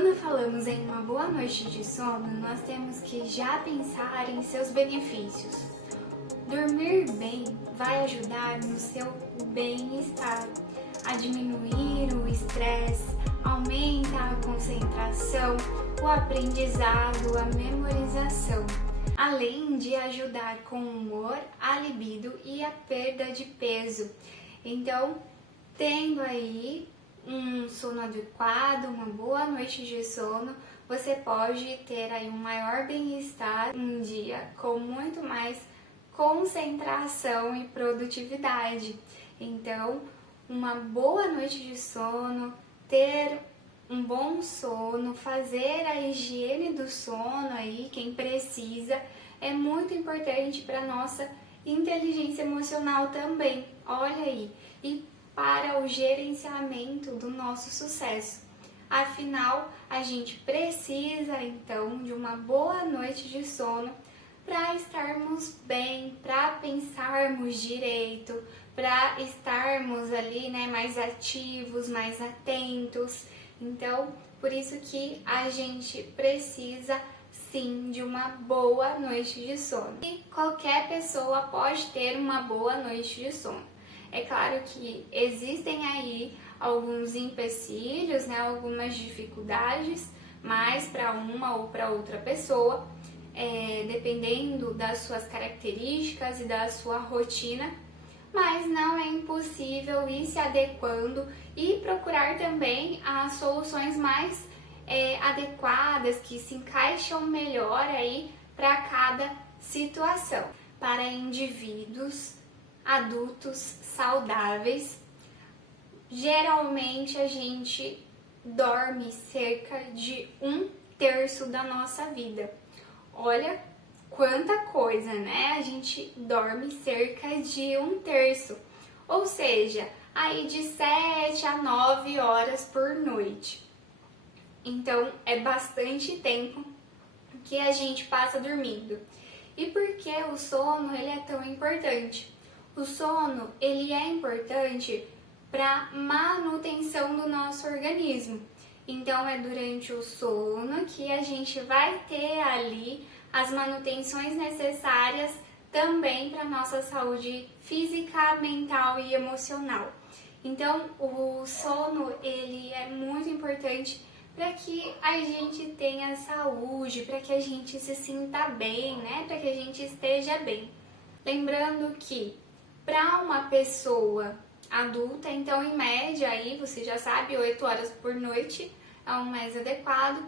Quando falamos em uma boa noite de sono, nós temos que já pensar em seus benefícios. Dormir bem vai ajudar no seu bem-estar, a diminuir o estresse, aumenta a concentração, o aprendizado, a memorização, além de ajudar com o humor, a libido e a perda de peso. Então, tendo aí um sono adequado, uma boa noite de sono, você pode ter aí um maior bem-estar, um dia com muito mais concentração e produtividade. Então, uma boa noite de sono, ter um bom sono, fazer a higiene do sono aí, quem precisa, é muito importante para nossa inteligência emocional também. Olha aí, e para o gerenciamento do nosso sucesso. Afinal, a gente precisa então de uma boa noite de sono para estarmos bem, para pensarmos direito, para estarmos ali, mais ativos, mais atentos. Então, por isso que a gente precisa sim de uma boa noite de sono. E qualquer pessoa pode ter uma boa noite de sono. É claro que existem aí alguns empecilhos, algumas dificuldades, mas para uma ou para outra pessoa, dependendo das suas características e da sua rotina, mas não é impossível ir se adequando e procurar também as soluções mais adequadas, que se encaixam melhor aí para cada situação. Para indivíduos adultos saudáveis, geralmente a gente dorme cerca de 1/3 da nossa vida. Olha quanta coisa, né? A gente dorme cerca de 1/3, ou seja, aí de 7 a 9 horas por noite. Então é bastante tempo que a gente passa dormindo. E por que o sono ele é tão importante? O sono ele é importante para manutenção do nosso organismo. Então é durante o sono que a gente vai ter ali as manutenções necessárias também para nossa saúde física, mental e emocional. Então o sono ele é muito importante para que a gente tenha saúde, para que a gente se sinta bem, para que a gente esteja bem. Lembrando que para uma pessoa adulta, então em média aí, você já sabe, 8 horas por noite é o mais adequado.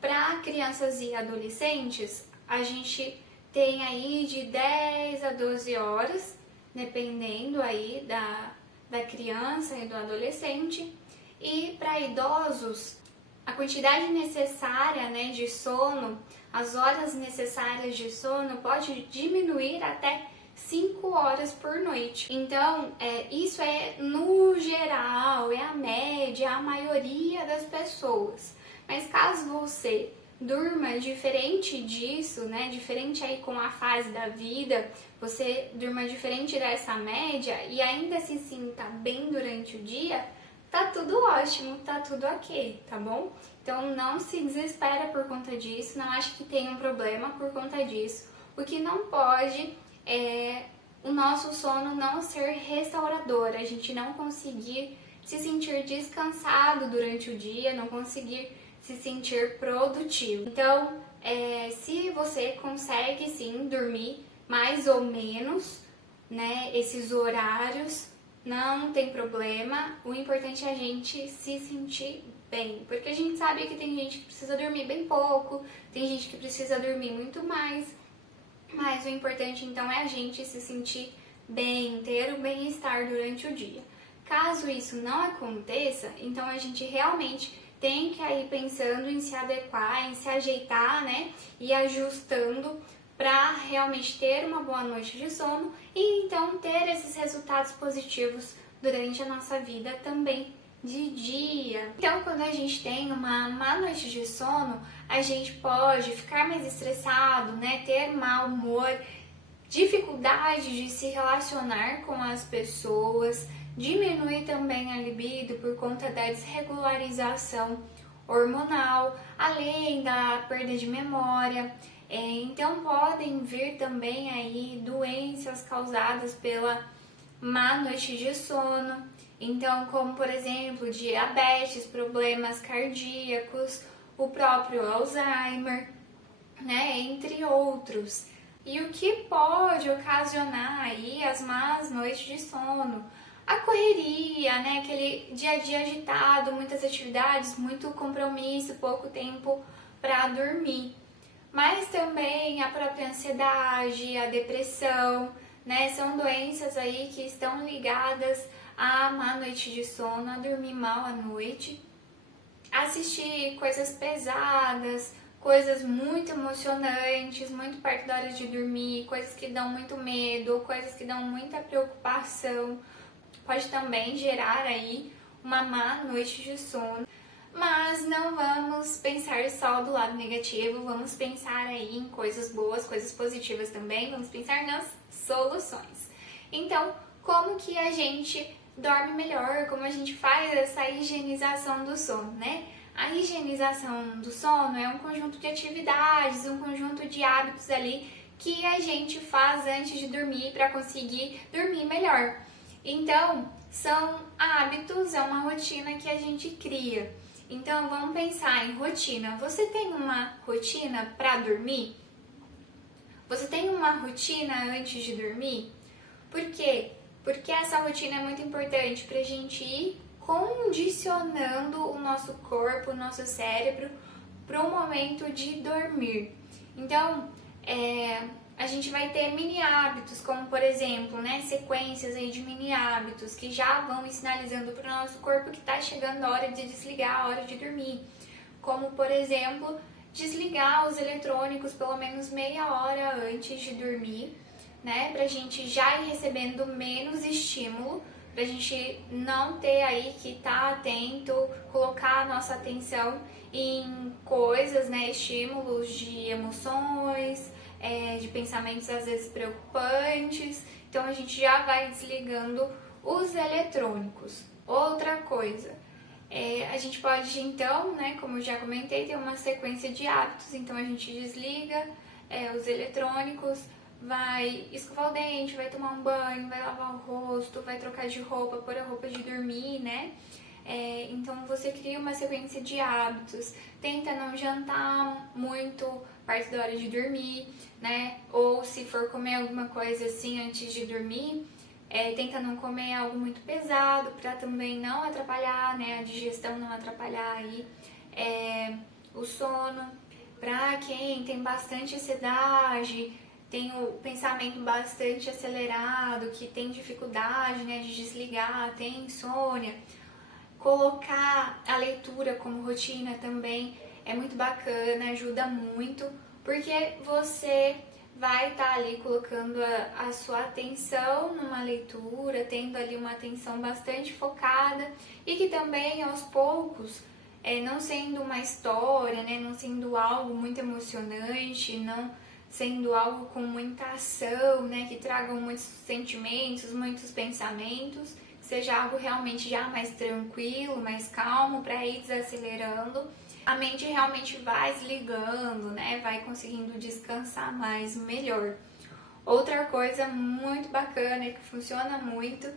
Para crianças e adolescentes, a gente tem aí de 10 a 12 horas, dependendo aí da criança e do adolescente. E para idosos, a quantidade necessária de sono, as horas necessárias de sono pode diminuir até 5 horas por noite. Então, isso é no geral, é a média, a maioria das pessoas. Mas caso você durma diferente disso, diferente aí com a fase da vida, você durma diferente dessa média e ainda se sinta bem durante o dia, tá tudo ótimo, tá tudo ok, tá bom? Então não se desespera por conta disso, não acha que tem um problema por conta disso. O que não pode o nosso sono não ser restaurador, a gente não conseguir se sentir descansado durante o dia, não conseguir se sentir produtivo. Então, se você consegue sim dormir mais ou menos, esses horários, não tem problema. O importante é a gente se sentir bem, porque a gente sabe que tem gente que precisa dormir bem pouco, tem gente que precisa dormir muito mais. Mas o importante então é a gente se sentir bem, ter o bem-estar durante o dia. Caso isso não aconteça, então a gente realmente tem que ir pensando em se adequar, em se ajeitar, e ajustando para realmente ter uma boa noite de sono e então ter esses resultados positivos durante a nossa vida também de dia. Então, quando a gente tem uma má noite de sono, a gente pode ficar mais estressado, ter mau humor, dificuldade de se relacionar com as pessoas, diminui também a libido por conta da desregularização hormonal, além da perda de memória. Então podem vir também aí doenças causadas pela má noite de sono. Então, como por exemplo, diabetes, problemas cardíacos, o próprio Alzheimer, né, entre outros. E o que pode ocasionar aí as más noites de sono? A correria, né, aquele dia a dia agitado, muitas atividades, muito compromisso, pouco tempo para dormir. Mas também a própria ansiedade, a depressão, né, são doenças aí que estão ligadas à má noite de sono, a dormir mal à noite. Assistir coisas pesadas, coisas muito emocionantes, muito perto da hora de dormir, coisas que dão muito medo, coisas que dão muita preocupação, pode também gerar aí uma má noite de sono. Mas não vamos pensar só do lado negativo, vamos pensar aí em coisas boas, coisas positivas também, vamos pensar nas soluções. Então, como que a gente dorme melhor, como a gente faz essa higienização do sono, né? A higienização do sono é um conjunto de atividades, um conjunto de hábitos ali que a gente faz antes de dormir para conseguir dormir melhor. Então, são hábitos, é uma rotina que a gente cria. Então, vamos pensar em rotina. Você tem uma rotina para dormir? Você tem uma rotina antes de dormir? Por quê? Porque essa rotina é muito importante para a gente ir condicionando o nosso corpo, o nosso cérebro para o momento de dormir. Então, a gente vai ter mini hábitos, como por exemplo, né, sequências aí de mini hábitos que já vão sinalizando para o nosso corpo que está chegando a hora de desligar, a hora de dormir. Como por exemplo, desligar os eletrônicos pelo menos meia hora antes de dormir, né, para a gente já ir recebendo menos estímulo, para a gente não ter aí que estar atento, colocar a nossa atenção em coisas, né, estímulos de emoções, de pensamentos às vezes preocupantes. Então a gente já vai desligando os eletrônicos. Outra coisa, a gente pode então, né, como eu já comentei, ter uma sequência de hábitos. Então a gente desliga os eletrônicos, vai escovar o dente, vai tomar um banho, vai lavar o rosto, vai trocar de roupa, pôr a roupa de dormir, né? Então você cria uma sequência de hábitos, tenta não jantar muito perto da hora de dormir, né? Ou se for comer alguma coisa assim antes de dormir, tenta não comer algo muito pesado para também não atrapalhar, né? A digestão, não atrapalhar aí o sono. Para quem tem bastante ansiedade, tem o pensamento bastante acelerado, que tem dificuldade, né, de desligar, tem insônia, colocar a leitura como rotina também é muito bacana, ajuda muito, porque você vai estar ali colocando a sua atenção numa leitura, tendo ali uma atenção bastante focada e que também aos poucos, não sendo uma história, né, não sendo algo muito emocionante, não sendo algo com muita ação, né, que tragam muitos sentimentos, muitos pensamentos, seja algo realmente já mais tranquilo, mais calmo, para ir desacelerando. A mente realmente vai desligando, né, vai conseguindo descansar mais, melhor. Outra coisa muito bacana que funciona muito,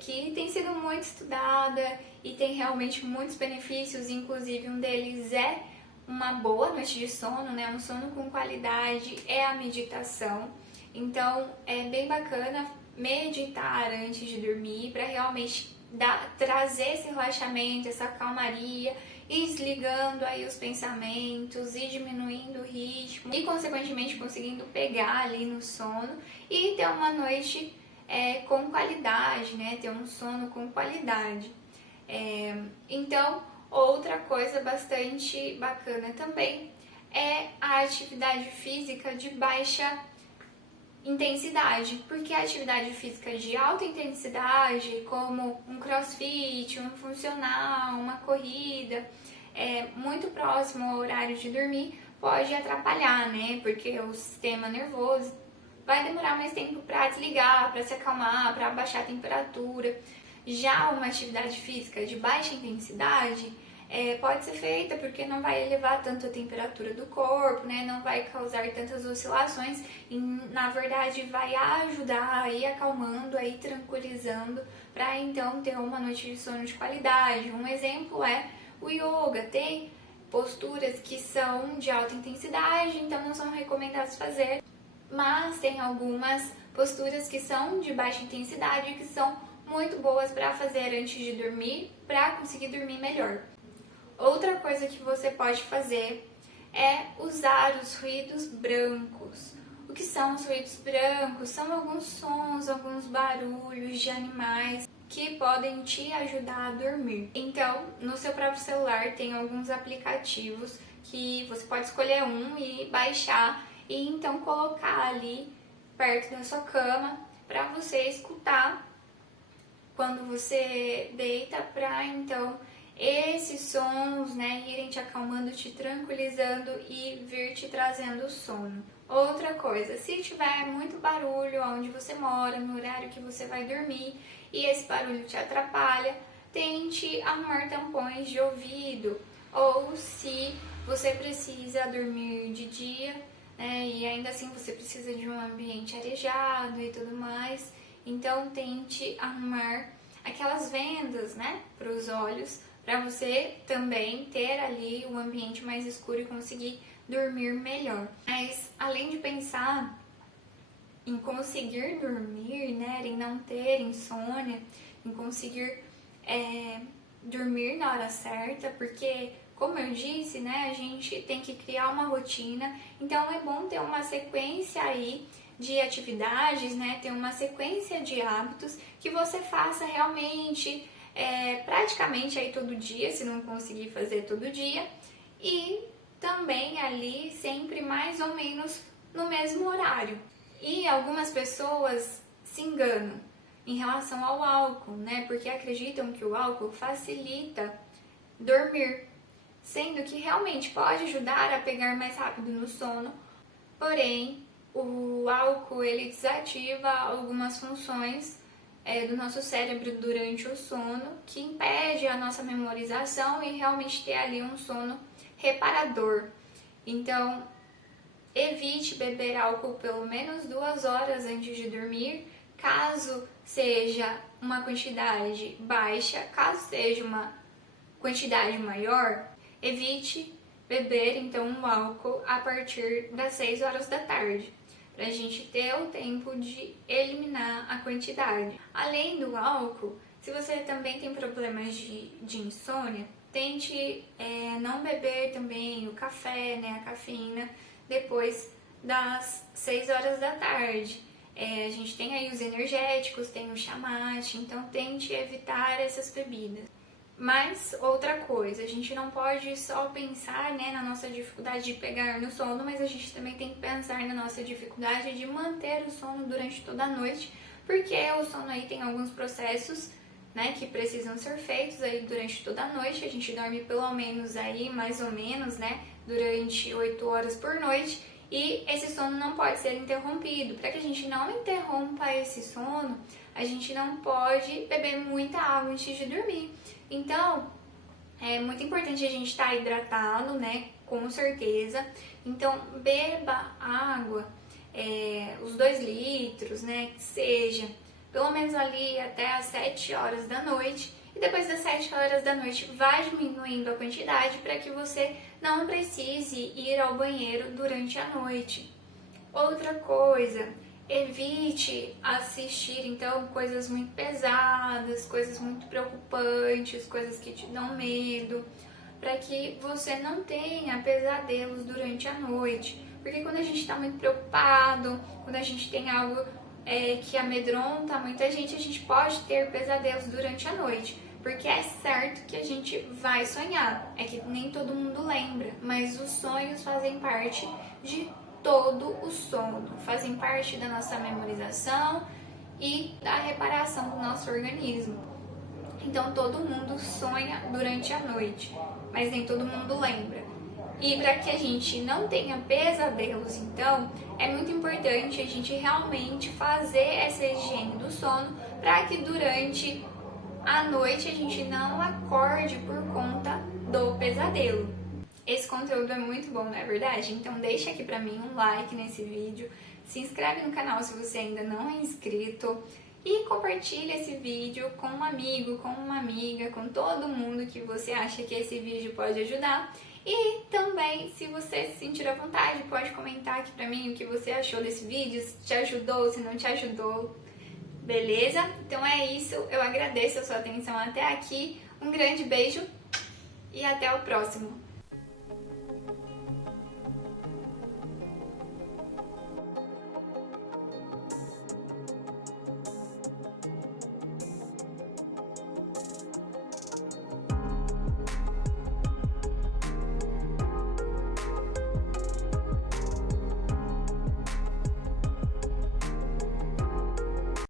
que tem sido muito estudada e tem realmente muitos benefícios, inclusive um deles é uma boa noite de sono, né? Um sono com qualidade, é a meditação. Então é bem bacana meditar antes de dormir para realmente trazer esse relaxamento, essa calmaria, e desligando aí os pensamentos e diminuindo o ritmo e consequentemente conseguindo pegar ali no sono e ter uma noite com qualidade, né? Ter um sono com qualidade. Então, outra coisa bastante bacana também é a atividade física de baixa intensidade, porque a atividade física de alta intensidade, como um crossfit, um funcional, uma corrida, muito próximo ao horário de dormir, pode atrapalhar, né? Porque o sistema nervoso vai demorar mais tempo para desligar, para se acalmar, para baixar a temperatura. Já uma atividade física de baixa intensidade, pode ser feita porque não vai elevar tanto a temperatura do corpo, né? Não vai causar tantas oscilações e, na verdade, vai ajudar a ir acalmando, a ir tranquilizando para então ter uma noite de sono de qualidade. Um exemplo é o yoga. Tem posturas que são de alta intensidade, então não são recomendados fazer, mas tem algumas posturas que são de baixa intensidade e que são muito boas para fazer antes de dormir, para conseguir dormir melhor. Outra coisa que você pode fazer é usar os ruídos brancos. O que são os ruídos brancos? São alguns sons, alguns barulhos de animais que podem te ajudar a dormir. Então, no seu próprio celular tem alguns aplicativos que você pode escolher um e baixar e então colocar ali perto da sua cama para você escutar quando você deita, para então esses sons, né, irem te acalmando, te tranquilizando e vir te trazendo sono. Outra coisa, se tiver muito barulho onde você mora, no horário que você vai dormir e esse barulho te atrapalha, tente arrumar tampões de ouvido. Ou se você precisa dormir de dia, né, e ainda assim você precisa de um ambiente arejado e tudo mais, então tente arrumar aquelas vendas, né, para os olhos, para você também ter ali um ambiente mais escuro e conseguir dormir melhor. Mas além de pensar em conseguir dormir, né, em não ter insônia, em conseguir dormir na hora certa, porque como eu disse, né, a gente tem que criar uma rotina, então é bom ter uma sequência aí de atividades, né, ter uma sequência de hábitos que você faça realmente praticamente aí todo dia, se não conseguir fazer todo dia, e também ali sempre mais ou menos no mesmo horário. E algumas pessoas se enganam em relação ao álcool, né, porque acreditam que o álcool facilita dormir, sendo que realmente pode ajudar a pegar mais rápido no sono, porém o álcool ele desativa algumas funções do nosso cérebro durante o sono, que impede a nossa memorização e realmente ter ali um sono reparador. Então, evite beber álcool pelo menos 2 horas antes de dormir, caso seja uma quantidade baixa. Caso seja uma quantidade maior, evite beber então o álcool a partir das 6 horas da tarde, para a gente ter o tempo de eliminar a quantidade. Além do álcool, se você também tem problemas de insônia, tente não beber também o café, né, a cafeína, depois das 6 horas da tarde. A gente tem aí os energéticos, tem o chamate, então tente evitar essas bebidas. Mas outra coisa, a gente não pode só pensar, né, na nossa dificuldade de pegar no sono, mas a gente também tem que pensar na nossa dificuldade de manter o sono durante toda a noite, porque o sono aí tem alguns processos, né, que precisam ser feitos aí durante toda a noite. A gente dorme pelo menos aí, mais ou menos, né, durante 8 horas por noite, e esse sono não pode ser interrompido. Para que a gente não interrompa esse sono, a gente não pode beber muita água antes de dormir. Então, é muito importante a gente estar hidratado, né, com certeza. Então, beba água, os 2 litros, né, que seja, pelo menos ali até as 7 horas da noite. E depois das 7 horas da noite, vai diminuindo a quantidade para que você não precise ir ao banheiro durante a noite. Outra coisa, evite assistir então coisas muito pesadas, coisas muito preocupantes, coisas que te dão medo, para que você não tenha pesadelos durante a noite. Porque quando a gente está muito preocupado, quando a gente tem algo que amedronta muita gente, a gente pode ter pesadelos durante a noite. Porque é certo que a gente vai sonhar, é que nem todo mundo lembra, mas os sonhos fazem parte de todo o sono, fazem parte da nossa memorização e da reparação do nosso organismo. Então todo mundo sonha durante a noite, mas nem todo mundo lembra. E para que a gente não tenha pesadelos, então, é muito importante a gente realmente fazer essa higiene do sono para que durante a noite a gente não acorde por conta do pesadelo. Esse conteúdo é muito bom, não é verdade? Então deixa aqui pra mim um like nesse vídeo, se inscreve no canal se você ainda não é inscrito e compartilha esse vídeo com um amigo, com uma amiga, com todo mundo que você acha que esse vídeo pode ajudar. E também, se você se sentir à vontade, pode comentar aqui pra mim o que você achou desse vídeo, se te ajudou, se não te ajudou. Beleza? Então é isso, eu agradeço a sua atenção até aqui, um grande beijo e até o próximo.